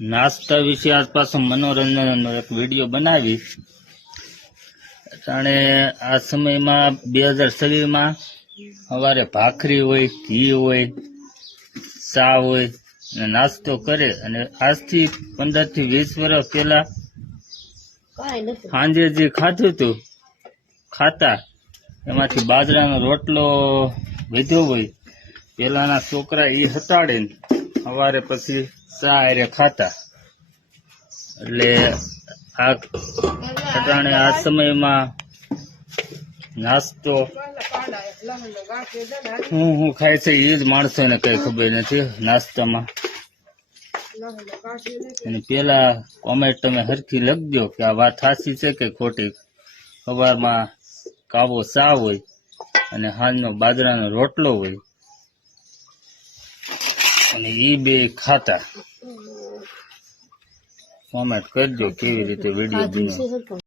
નાસ્તા વિશે આજ પાછો મનોરંજનનો એક વિડીયો બનાવી. જાણે આ સમયમાં 2026માં સવારે ભાખરી હોય, ઘી હોય, ચા હોય અને નાસ્તો કરે. અને આજથી 15 થી 20 વર્ષ પહેલા સાંજે જે ખાધું હતું ખાતા એમાંથી બાજરાનો રોટલો વધ્યો હોય, પેલાના છોકરા એ હટાડે ને સવારે પછી ચા હારે ખાતા. એટલે આ સમયમાં નાસ્તો હું ખાય છે એ જ માણસોને કઈ ખબર નથી નાસ્તામાં. અને પેલા કોમેન્ટ તમે હરખી લખજો કે આ વાત સાચી છે કે ખોટી. સવારમાં કાવો ચા હોય અને સાંજનો બાજરાનો રોટલો હોય અને એ બે ખાતા. કોમેન્ટ કરજો કેવી રીતે વિડીયો બન્યો.